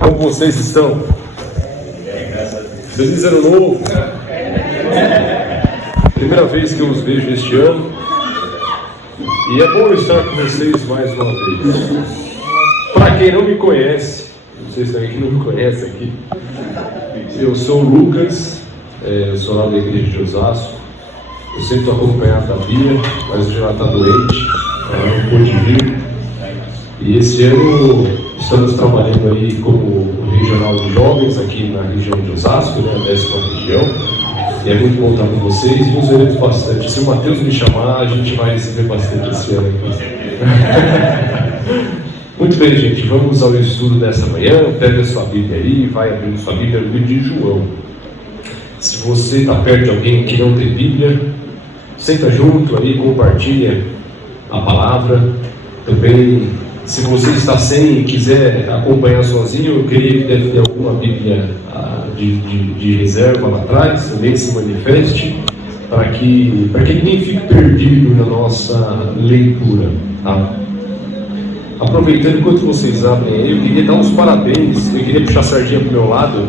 Como vocês estão? Feliz ano novo! Primeira vez que eu os vejo este ano. E é bom estar com vocês mais uma vez. Para quem não me conhece, vocês também que não me conhecem aqui, eu sou o Lucas, eu sou lá da igreja de Osasco. Eu sempre estou acompanhado da Bia, mas hoje ela está doente, ela não pôde vir. E esse ano estamos trabalhando aí como regional de jovens aqui na região de Osasco, né, a 10ª região. E é muito bom estar com vocês e nos veremos bastante. Se o Matheus me chamar, a gente vai se ver bastante esse ano. Muito bem, gente, vamos ao estudo dessa manhã. Pega a sua Bíblia aí, vai abrindo sua Bíblia no livro de João. Se você está perto de alguém que não tem Bíblia, senta junto aí, compartilha a palavra. Também, se você está sem e quiser acompanhar sozinho, eu creio que deve ter alguma Bíblia de reserva lá atrás, também se manifeste, para que ninguém fique perdido na nossa leitura. Tá? Aproveitando, enquanto vocês abrem aí, eu queria dar uns parabéns, eu queria puxar a sardinha para o meu lado,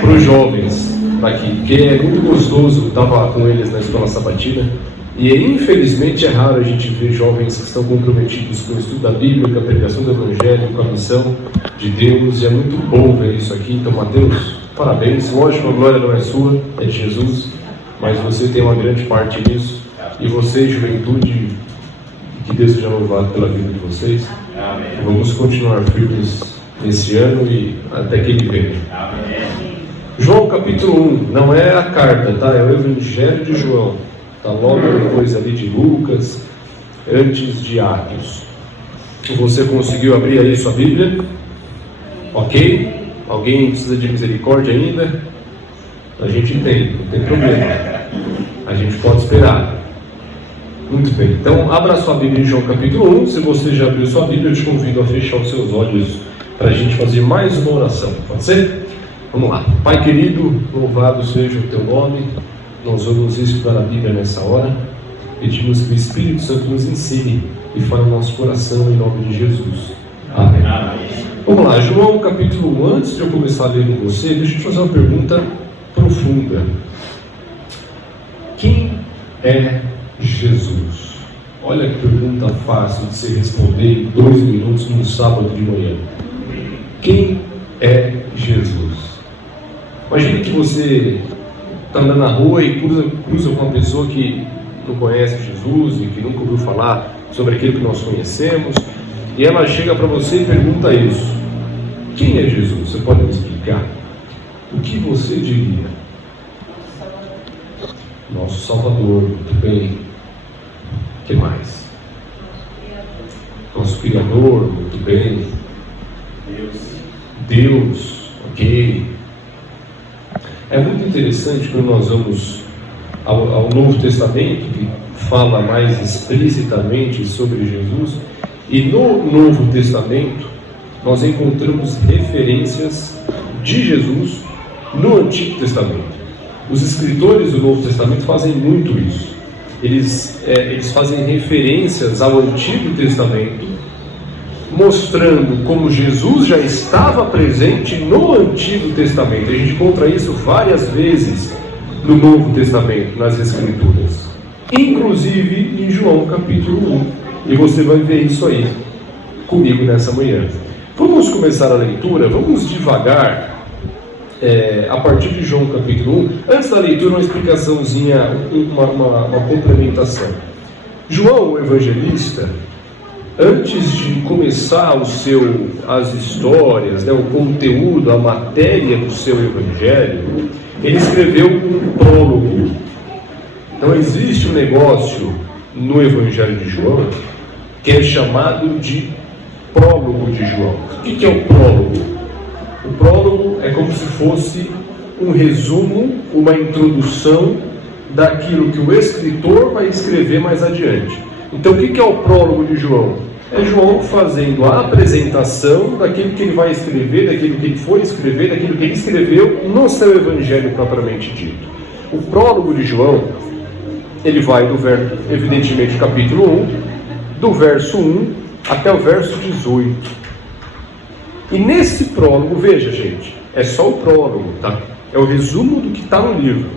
para os jovens daqui, porque é muito gostoso, estava com eles na escola sabatina, e infelizmente é raro a gente ver jovens que estão comprometidos com o estudo da Bíblia, com a pregação do Evangelho, com a missão de Deus, e é muito bom ver isso aqui. Então, Mateus, parabéns. Lógico, a glória não é sua, é de Jesus, mas você tem uma grande parte nisso, e você, juventude, que Deus seja louvado pela vida de vocês. Amém. Vamos continuar firmes nesse ano e até que Ele venha. Amém. João capítulo 1, não é a carta, tá? É o Evangelho de João. Está logo depois ali de Lucas, antes de Atos. Você conseguiu abrir aí sua Bíblia? Ok? Alguém precisa de misericórdia ainda? A gente entende, não tem problema. A gente pode esperar. Muito bem. Então, abra sua Bíblia em João capítulo 1. Se você já abriu sua Bíblia, eu te convido a fechar os seus olhos para a gente fazer mais uma oração. Pode ser? Vamos lá. Pai querido, louvado seja o teu nome. Nós vamos estudar a Bíblia nessa hora. Pedimos que o Espírito Santo nos ensine e fale no nosso coração em nome de Jesus. Amém. Vamos lá, João capítulo 1. Antes de eu começar a ler com você, deixa eu te fazer uma pergunta profunda. Quem é Jesus? Olha que pergunta fácil de se responder em 2 minutos num sábado de manhã. Quem é Jesus? Imagine que você está andando na rua e cruza com uma pessoa que não conhece Jesus e que nunca ouviu falar sobre aquilo que nós conhecemos, e ela chega para você e pergunta isso: quem é Jesus? Você pode me explicar? O que você diria? Nosso Salvador. Muito bem. O que mais? Nosso Criador. Muito bem. Deus. Ok. É muito interessante quando nós vamos ao Novo Testamento, que fala mais explicitamente sobre Jesus, e no Novo Testamento nós encontramos referências de Jesus no Antigo Testamento. Os escritores do Novo Testamento fazem muito isso. Eles fazem referências ao Antigo Testamento, mostrando como Jesus já estava presente no Antigo Testamento. A gente encontra isso várias vezes no Novo Testamento, nas Escrituras, inclusive em João capítulo 1, e você vai ver isso aí comigo nessa manhã. Vamos começar a leitura, vamos devagar, a partir de João capítulo 1. Antes da leitura, uma explicaçãozinha, uma complementação. João, o evangelista, antes de começar as histórias, né, o conteúdo, a matéria do seu evangelho, ele escreveu um prólogo. Então existe um negócio no evangelho de João que é chamado de prólogo de João. O que é o prólogo? O prólogo é como se fosse um resumo, uma introdução daquilo que o escritor vai escrever mais adiante. Então o que é o prólogo de João? É João fazendo a apresentação daquilo que ele vai escrever, daquilo que ele foi escrever, daquilo que ele escreveu no seu evangelho propriamente dito. O prólogo de João, ele vai evidentemente, capítulo 1, do verso 1 até o verso 18. E nesse prólogo, veja gente, é só o prólogo, tá? É o resumo do que está no livro.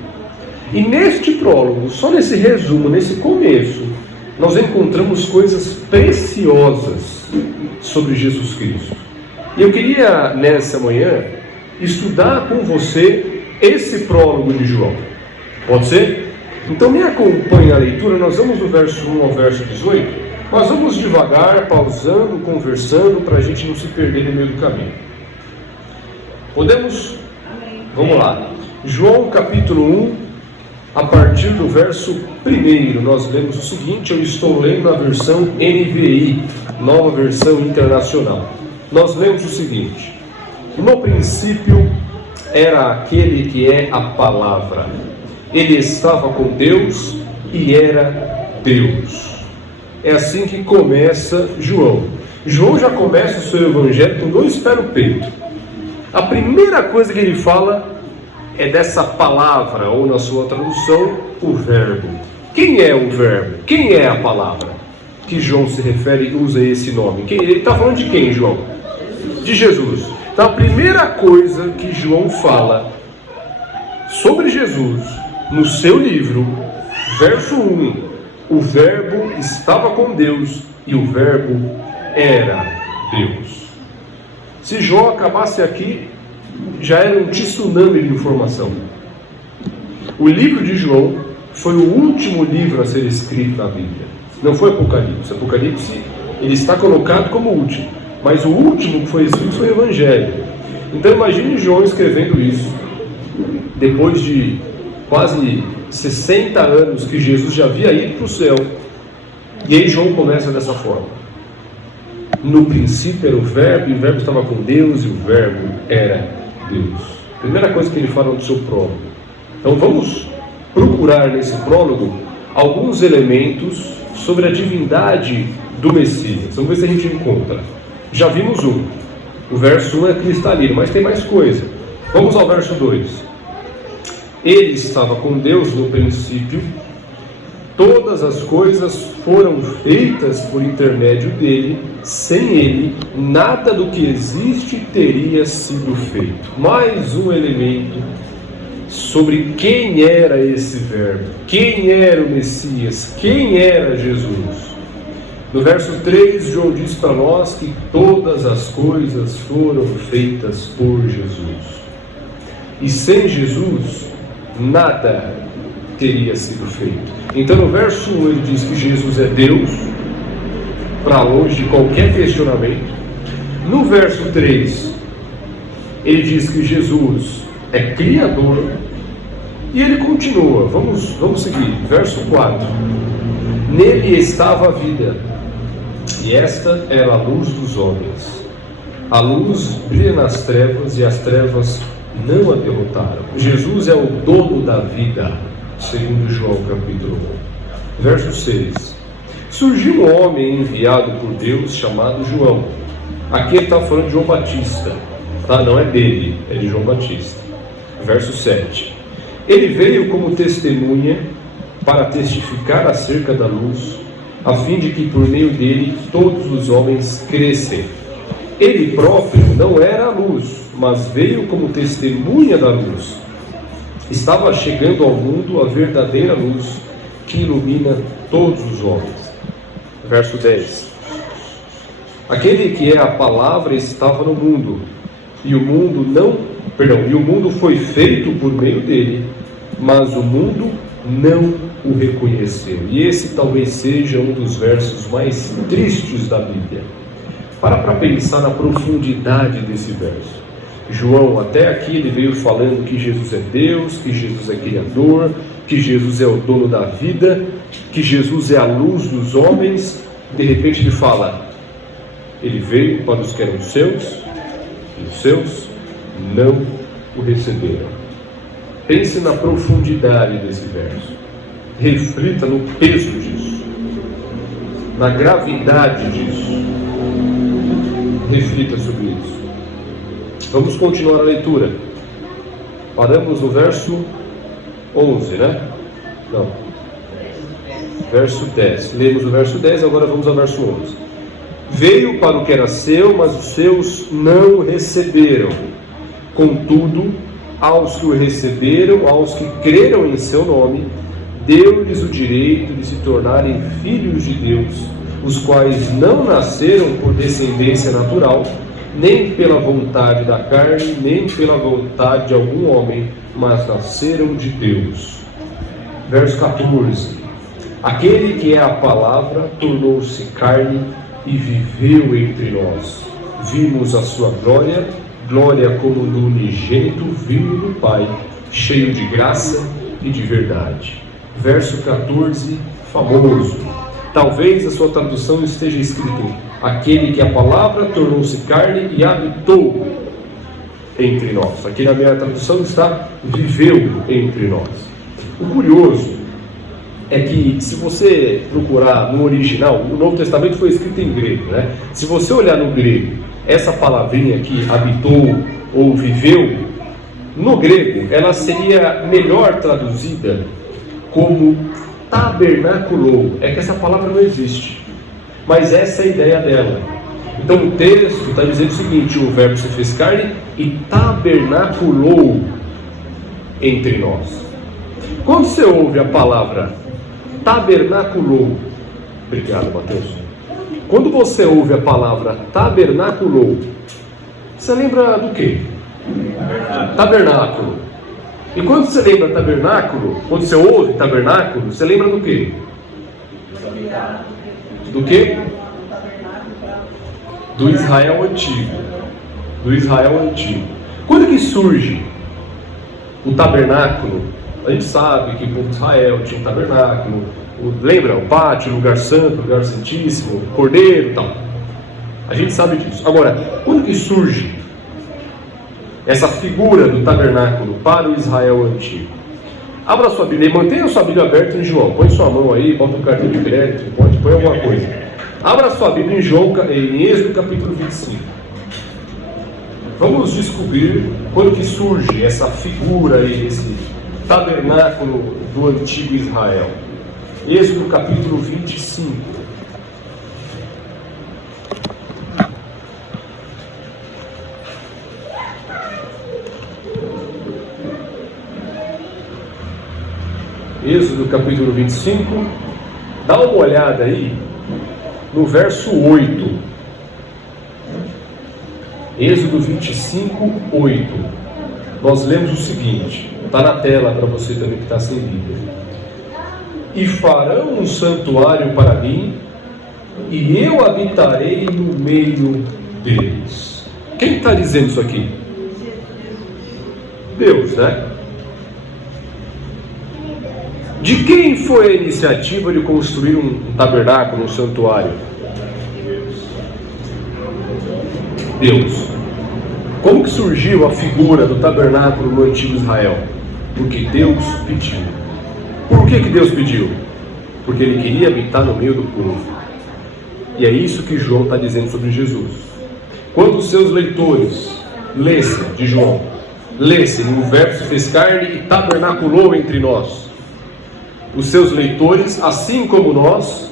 E neste prólogo, só nesse resumo, nesse começo, nós encontramos coisas preciosas sobre Jesus Cristo. E eu queria, nessa manhã, estudar com você esse prólogo de João. Pode ser? Então me acompanhe na leitura, nós vamos do verso 1 ao verso 18. Nós vamos devagar, pausando, conversando, para a gente não se perder no meio do caminho. Podemos? Vamos lá. João capítulo 1, a partir do verso 1, nós lemos o seguinte, eu estou lendo a versão NVI, Nova Versão Internacional. Nós lemos o seguinte: no princípio era aquele que é a palavra. Ele estava com Deus e era Deus. É assim que começa João. João já começa o seu evangelho com dois pés no peito. A primeira coisa que ele fala é dessa palavra, ou na sua tradução, o verbo. Quem é o verbo? Quem é a palavra? Que João se refere e usa esse nome. Ele está falando de quem, João? De Jesus. Então a primeira coisa que João fala sobre Jesus no seu livro, verso 1, o verbo estava com Deus e o verbo era Deus. Se João acabasse aqui, já era um tsunami de informação. O livro de João foi o último livro a ser escrito na Bíblia. Não foi Apocalipse. Apocalipse ele está colocado como último, mas o último que foi escrito foi o Evangelho. Então imagine João escrevendo isso depois de quase 60 anos que Jesus já havia ido para o céu. E aí João começa dessa forma: no princípio era o verbo, e o verbo estava com Deus, e o verbo era Deus. Primeira coisa que ele fala no seu prólogo. Então vamos procurar nesse prólogo alguns elementos sobre a divindade do Messias. Vamos ver se a gente encontra. Já vimos um. O verso 1 é cristalino, mas tem mais coisa. Vamos ao verso 2. Ele estava com Deus no princípio, todas as coisas foram feitas por intermédio dele, sem ele, nada do que existe teria sido feito. Mais um elemento sobre quem era esse verbo, quem era o Messias, quem era Jesus. No verso 3, João diz para nós que todas as coisas foram feitas por Jesus. E sem Jesus, nada teria sido feito. Então no verso 1 ele diz que Jesus é Deus, para longe de qualquer questionamento. No verso 3 ele diz que Jesus é Criador. E ele continua, vamos seguir, verso 4. Nele estava a vida, e esta era a luz dos homens. A luz brilha nas trevas, e as trevas não a derrotaram. Jesus é o dono da vida, segundo João capítulo 1. Verso 6. Surgiu um homem enviado por Deus chamado João. Aqui ele está falando de João Batista, tá? Não é dele, é de João Batista. Verso 7. Ele veio como testemunha para testificar acerca da luz, a fim de que por meio dele todos os homens crescem. Ele próprio não era a luz, mas veio como testemunha da luz. Estava chegando ao mundo a verdadeira luz que ilumina todos os homens. Verso 10. Aquele que é a palavra estava no mundo, e o mundo foi feito por meio dele, mas o mundo não o reconheceu. E esse talvez seja um dos versos mais tristes da Bíblia. Para pensar na profundidade desse verso. João, até aqui, ele veio falando que Jesus é Deus, que Jesus é Criador, que Jesus é o dono da vida, que Jesus é a luz dos homens. De repente ele fala: ele veio para os que eram seus, e os seus não o receberam. Pense na profundidade desse verso. Reflita no peso disso, na gravidade disso. Reflita sobre isso. Vamos continuar a leitura. Paramos no verso 11, né? Não. Verso 10. Lemos o verso 10, agora vamos ao verso 11. Veio para o que era seu, mas os seus não o receberam. Contudo, aos que o receberam, aos que creram em seu nome, deu-lhes o direito de se tornarem filhos de Deus, os quais não nasceram por descendência natural, nem pela vontade da carne, nem pela vontade de algum homem, mas nasceram de Deus. Verso 14. Aquele que é a palavra tornou-se carne e viveu entre nós. Vimos a sua glória, glória como do unigênito vindo do Pai, cheio de graça e de verdade. Verso 14, famoso. Talvez a sua tradução esteja escrito: aquele que a palavra tornou-se carne e habitou entre nós. Aqui na minha tradução está: viveu entre nós. O curioso é que, se você procurar no original, o Novo Testamento foi escrito em grego, né? Se você olhar no grego, essa palavrinha aqui, habitou ou viveu, no grego ela seria melhor traduzida como tabernaculou. É que essa palavra não existe, mas essa é a ideia dela. Então o texto está dizendo o seguinte: o verbo se fez carne e tabernaculou entre nós. Quando você ouve a palavra tabernaculou, obrigado, Mateus. Quando você ouve a palavra tabernaculou, você lembra do quê? Tabernáculo. E quando você lembra tabernáculo, quando você ouve tabernáculo, você lembra do quê? Do quê? Do Israel antigo. Do Israel antigo. Quando que surge o tabernáculo? A gente sabe que o povo de Israel tinha um tabernáculo. Lembra? O pátio, o lugar santo, o lugar santíssimo, o cordeiro e tal. A gente sabe disso. Agora, quando que surge essa figura do tabernáculo para o Israel antigo? Abra sua Bíblia e mantenha sua Bíblia aberta em João. Põe sua mão aí, bota um cartão de crédito, põe alguma coisa. Abra sua Bíblia em Êxodo capítulo 25. Vamos descobrir quando que surge essa figura aí, esse tabernáculo do antigo Israel. Êxodo capítulo 25. Êxodo capítulo 25, dá uma olhada aí no verso 8. Êxodo 25, 8. Nós lemos o seguinte, está na tela para você também que está sem Bíblia. E farão um santuário para mim, e eu habitarei no meio deles. Quem está dizendo isso aqui? Deus, né? De quem foi a iniciativa de construir um tabernáculo, um santuário? Deus. Como que surgiu a figura do tabernáculo no antigo Israel? Porque Deus pediu. Por que Deus pediu? Porque Ele queria habitar no meio do povo. E é isso que João está dizendo sobre Jesus. Quando os seus leitores lessem de João, lessem o verbo se fez carne e tabernaculou entre nós, os seus leitores, assim como nós,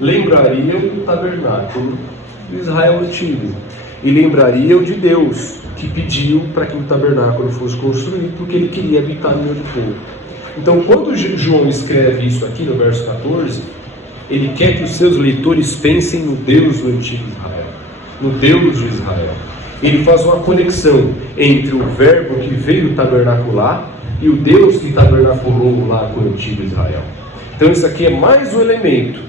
lembrariam do tabernáculo do Israel antigo. E lembrariam de Deus, que pediu para que o tabernáculo fosse construído, porque Ele queria habitar no meio do povo. Então, quando João escreve isso aqui no verso 14, ele quer que os seus leitores pensem no Deus do antigo Israel, no Deus de Israel. Ele faz uma conexão entre o verbo que veio tabernacular e o Deus que tabernaculou lá com o antigo Israel. Então isso aqui é mais um elemento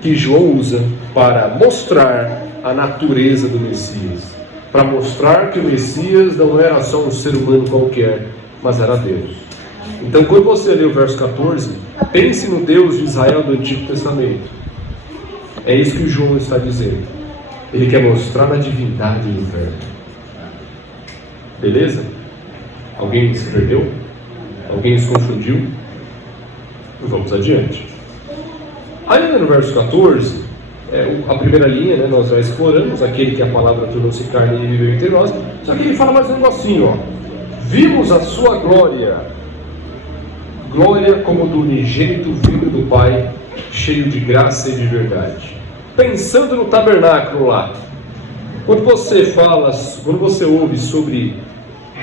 que João usa para mostrar a natureza do Messias, para mostrar que o Messias não era só um ser humano qualquer, mas era Deus. Então quando você lê o verso 14, pense no Deus de Israel do Antigo Testamento. É isso que João está dizendo. Ele quer mostrar a divindade do verbo. Beleza? Alguém se perdeu? Alguém se confundiu? Vamos adiante. Ainda no verso 14, a primeira linha, né, nós já exploramos, aquele que a palavra tornou-se carne e viveu entre nós. Só que ele fala mais um negocinho, ó. Vimos a sua glória, glória como do unigênito vindo do Pai, cheio de graça e de verdade. pensando no tabernáculo lá, quando você ouve sobre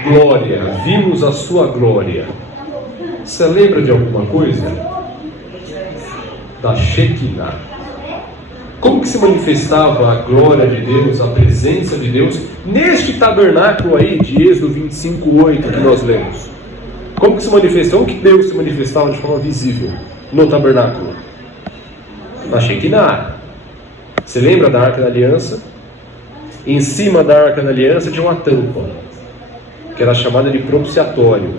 glória, vimos a sua glória, você lembra de alguma coisa? Da Shekinah. Como que se manifestava a glória de Deus, a presença de Deus, neste tabernáculo aí de Êxodo 25:8 que nós lemos? Como que se manifestou? Como que Deus se manifestava de forma visível no tabernáculo? Na Shekinah. Você lembra da Arca da Aliança? Em cima da Arca da Aliança tinha uma tampa, que era chamada de propiciatório.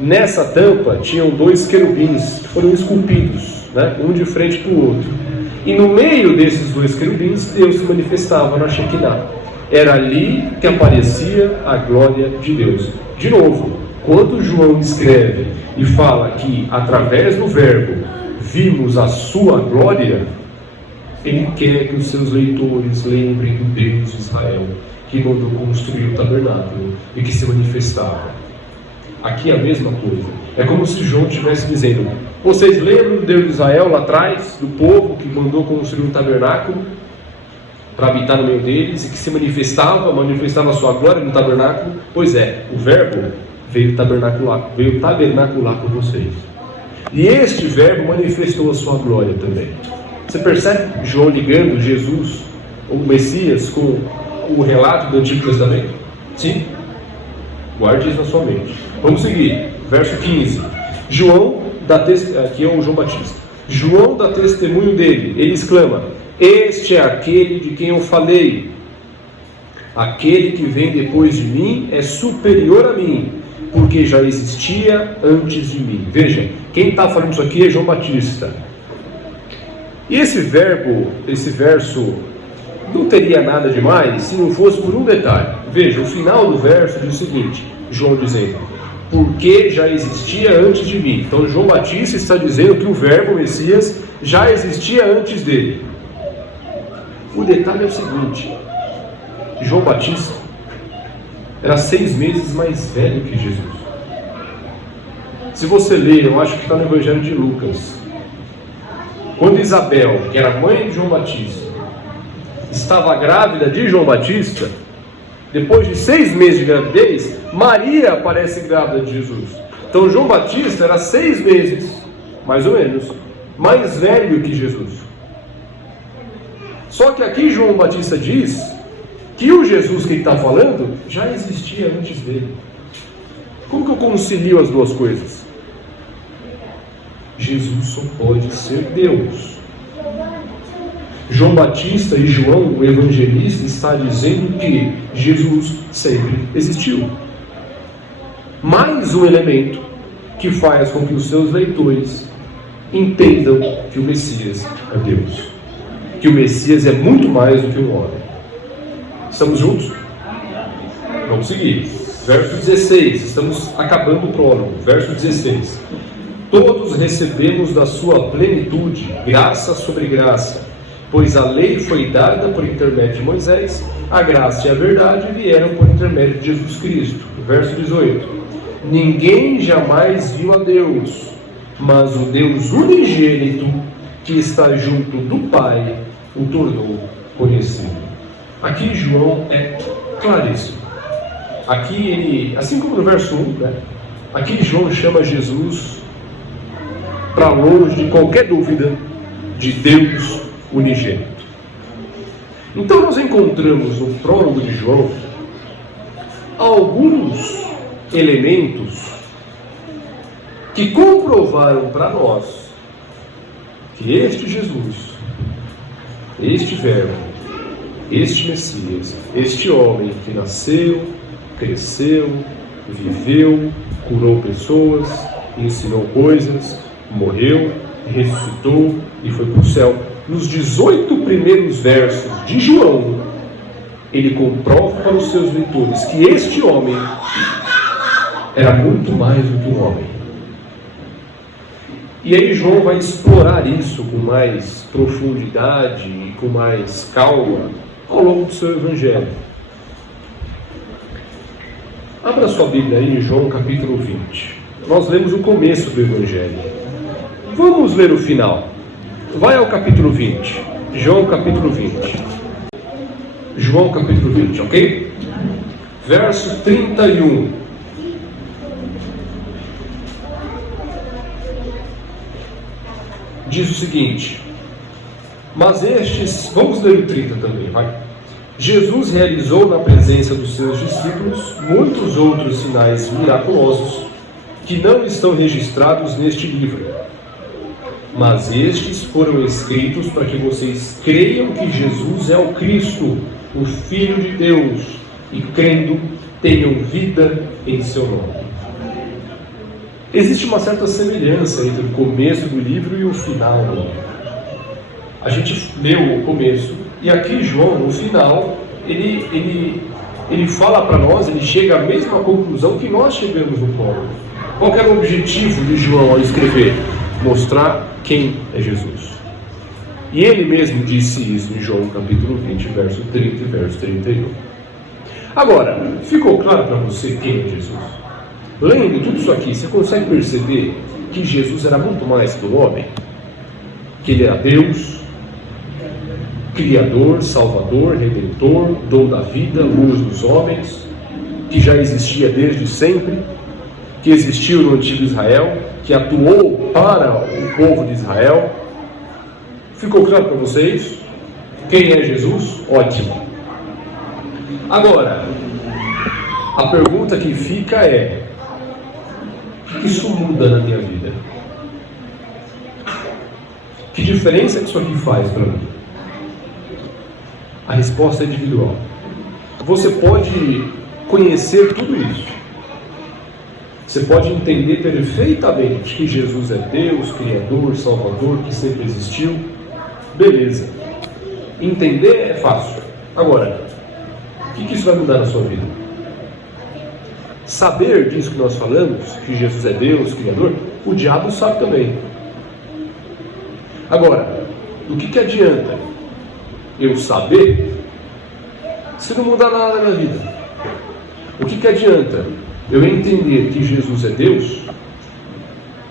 Nessa tampa tinham 2 querubins que foram esculpidos, né? Um de frente para o outro. E no meio desses 2 querubins, Deus se manifestava na Shekinah. Era ali que aparecia a glória de Deus. De novo, quando João escreve e fala que através do verbo vimos a sua glória, ele quer que os seus leitores lembrem do Deus de Israel, que mandou construir o tabernáculo e que se manifestava. Aqui é a mesma coisa. É como se João estivesse dizendo: vocês lembram do Deus de Israel lá atrás, do povo que mandou construir um tabernáculo para habitar no meio deles e que se manifestava a sua glória no tabernáculo? Pois é, o verbo veio tabernacular com vocês. E este verbo manifestou a sua glória também. Você percebe João ligando Jesus, o Messias, com o relato do Antigo Testamento? Sim? Guarde isso na sua mente. Vamos seguir. Verso 15. Aqui é o João Batista. João dá testemunho dele. Ele exclama: este é aquele de quem eu falei. Aquele que vem depois de mim é superior a mim, porque já existia antes de mim. Veja, quem está falando isso aqui é João Batista. E esse verso não teria nada demais se não fosse por um detalhe. Veja, o final do verso diz o seguinte: João dizendo, porque já existia antes de mim. Então João Batista está dizendo que o verbo Messias já existia antes dele. O detalhe é o seguinte: João Batista era 6 meses mais velho que Jesus. Se você ler, eu acho que está no Evangelho de Lucas, quando Isabel, que era mãe de João Batista, estava grávida de João Batista, depois de 6 meses de gravidez, Maria aparece grávida de Jesus. Então João Batista era 6 meses, mais ou menos, mais velho que Jesus. Só que aqui João Batista diz que o Jesus que ele está falando já existia antes dele. Como que eu concilio as duas coisas? Jesus só pode ser Deus. João Batista e João, o evangelista, está dizendo que Jesus sempre existiu. Mais um elemento que faz com que os seus leitores entendam que o Messias é Deus, que o Messias é muito mais do que um homem. Estamos juntos? Vamos seguir. Verso 16, estamos acabando o prólogo. Verso 16: todos recebemos da sua plenitude graça sobre graça, pois a lei foi dada por intermédio de Moisés, a graça e a verdade vieram por intermédio de Jesus Cristo. Verso 18: ninguém jamais viu a Deus, mas o Deus unigênito, que está junto do Pai, o tornou conhecido. Aqui João é claríssimo. Aqui ele, assim como no verso 1, aqui João chama Jesus para longe de qualquer dúvida de Deus unigênito. Então nós encontramos no prólogo de João alguns elementos que comprovaram para nós que este Jesus, este verbo, este Messias, este homem que nasceu, cresceu, viveu, curou pessoas, ensinou coisas, morreu, ressuscitou e foi para o céu. Nos 18 primeiros versos de João, ele comprova para os seus leitores que este homem era muito mais do que um homem. E aí João vai explorar isso com mais profundidade e com mais calma ao longo do seu evangelho. Abra sua Bíblia aí em João capítulo 20. Nós lemos o começo do evangelho. Vamos ler o final. Vai ao capítulo 20. João capítulo 20. João capítulo 20, ok? Verso 31. Diz o seguinte: mas estes, vamos ler o 30 também, vai. Jesus realizou na presença dos seus discípulos muitos outros sinais miraculosos que não estão registrados neste livro. Mas estes foram escritos para que vocês creiam que Jesus é o Cristo, o Filho de Deus, e crendo tenham vida em seu nome. Existe uma certa semelhança entre o começo do livro e o final do livro. A gente leu o começo e aqui João, no final, ele fala para nós, ele chega à mesma conclusão que nós chegamos no prólogo. Qual era o objetivo de João ao escrever? Mostrar quem é Jesus. E ele mesmo disse isso em João capítulo 20, verso 30 e verso 31. Agora, ficou claro para você quem é Jesus? Lendo tudo isso aqui, você consegue perceber que Jesus era muito mais que um homem? Que ele era Deus, Criador, Salvador, Redentor, dom da vida, luz dos homens, que já existia desde sempre, que existiu no antigo Israel, que atuou para o povo de Israel. Ficou claro para vocês quem é Jesus? Ótimo. Agora, a pergunta que fica é: o que isso muda na minha vida? Que diferença que isso aqui faz para mim? A resposta é individual. Você pode conhecer tudo isso. Você pode entender perfeitamente que Jesus é Deus, Criador, Salvador, que sempre existiu. Beleza. Entender é fácil. Agora, o que isso vai mudar na sua vida? Saber disso que nós falamos, que Jesus é Deus, Criador, o diabo sabe também. Agora, do que adianta eu saber se não mudar nada na minha vida? O que adianta eu entender que Jesus é Deus,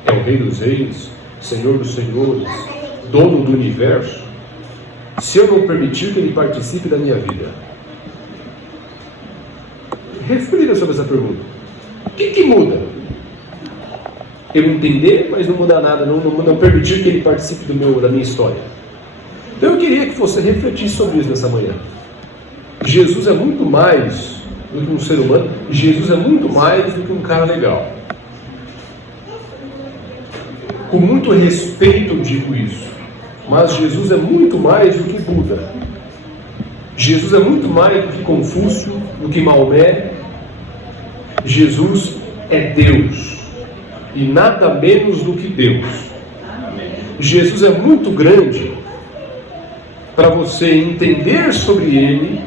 é o Rei dos Reis, Senhor dos Senhores, dono do universo, se eu não permitir que Ele participe da minha vida? Reflita sobre essa pergunta. O que muda? Eu entender, mas não mudar nada, não permitir que Ele participe da minha história. Então eu queria que você refletisse sobre isso nessa manhã. Jesus é muito mais do que um ser humano. Jesus é muito mais do que um cara legal. Com muito respeito eu digo isso, mas Jesus é muito mais do que Buda. Jesus é muito mais do que Confúcio, do que Maomé. Jesus é Deus, e nada menos do que Deus. Jesus é muito grande para você entender sobre Ele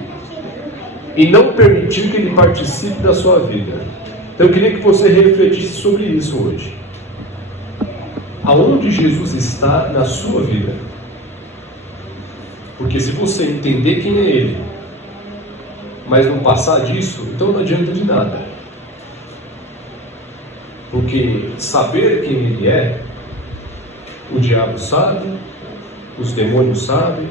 e não permitir que Ele participe da sua vida. Então eu queria que você refletisse sobre isso hoje. Aonde Jesus está na sua vida? Porque se você entender quem é Ele, mas não passar disso, então não adianta de nada. Porque saber quem Ele é, o diabo sabe, os demônios sabem.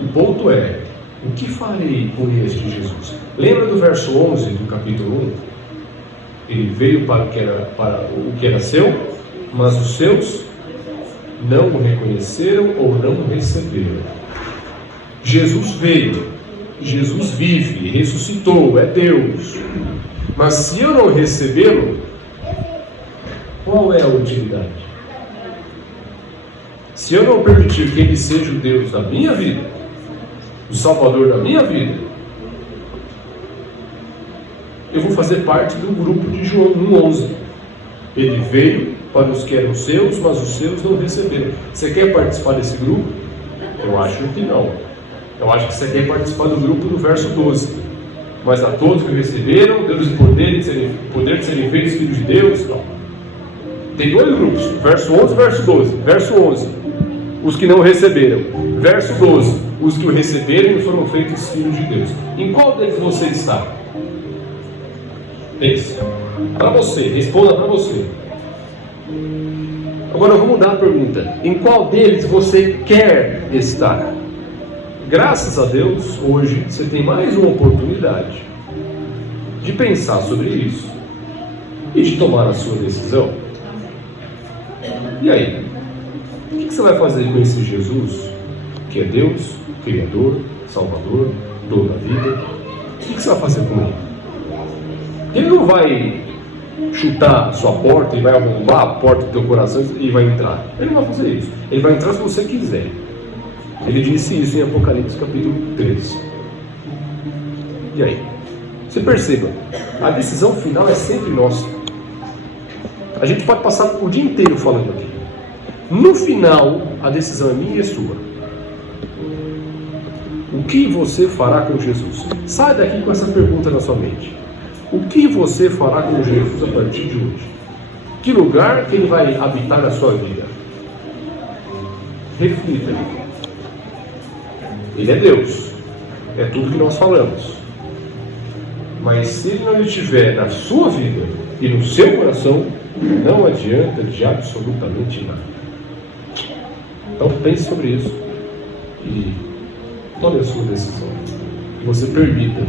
O ponto é: o que farei com este Jesus? Lembra do verso 11 do capítulo 1? Ele veio para o que era seu, mas os seus não o reconheceram ou não o receberam. Jesus veio, Jesus vive, ressuscitou, é Deus. Mas se eu não recebê-lo, qual é a utilidade? Se eu não permitir que Ele seja o Deus da minha vida, o Salvador da minha vida, eu vou fazer parte do grupo de João 1,11. Ele veio para os que eram seus, mas os seus não receberam. Você quer participar desse grupo? Eu acho que não. Eu acho que você quer participar do grupo do verso 12. Mas a todos que receberam, deu-lhes o poder de serem feitos filhos de Deus. Não. Tem dois grupos, verso 11 e verso 12. Verso 11, os que não receberam. Verso 12, os que o receberam e foram feitos filhos de Deus. Em qual deles você está? Pense. Para você, responda para você. Agora eu vou mudar a pergunta. Em qual deles você quer estar? Graças a Deus, hoje você tem mais uma oportunidade de pensar sobre isso e de tomar a sua decisão. E aí? O que você vai fazer com esse Jesus, que é Deus, Criador, Salvador, dono da vida? O que você vai fazer com ele? Ele não vai chutar a sua porta e vai arrombar a porta do teu coração e vai entrar. Ele não vai fazer isso. Ele vai entrar se você quiser. Ele disse isso em Apocalipse capítulo 13. E aí? Você perceba, a decisão final é sempre nossa. A gente pode passar o dia inteiro falando aqui. No final, a decisão é minha e é sua. O que você fará com Jesus? Sai daqui com essa pergunta na sua mente. O que você fará com Jesus a partir de hoje? Que lugar que ele vai habitar na sua vida? Reflita. Ele é Deus. É tudo que nós falamos. Mas se ele não estiver na sua vida e no seu coração, não adianta de absolutamente nada. Então pense sobre isso e tome a sua decisão. Que você permita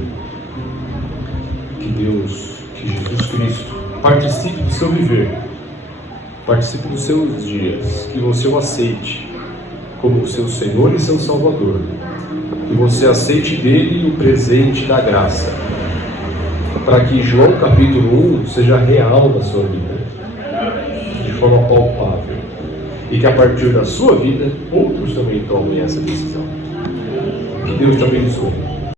que Deus, que Jesus Cristo participe do seu viver, participe dos seus dias, que você o aceite como o seu Senhor e seu Salvador, que você aceite dele o presente da graça, para que João capítulo 1 seja real na sua vida, de forma palpável, e que a partir da sua vida outros também tomem essa decisão. Que Deus te abençoe.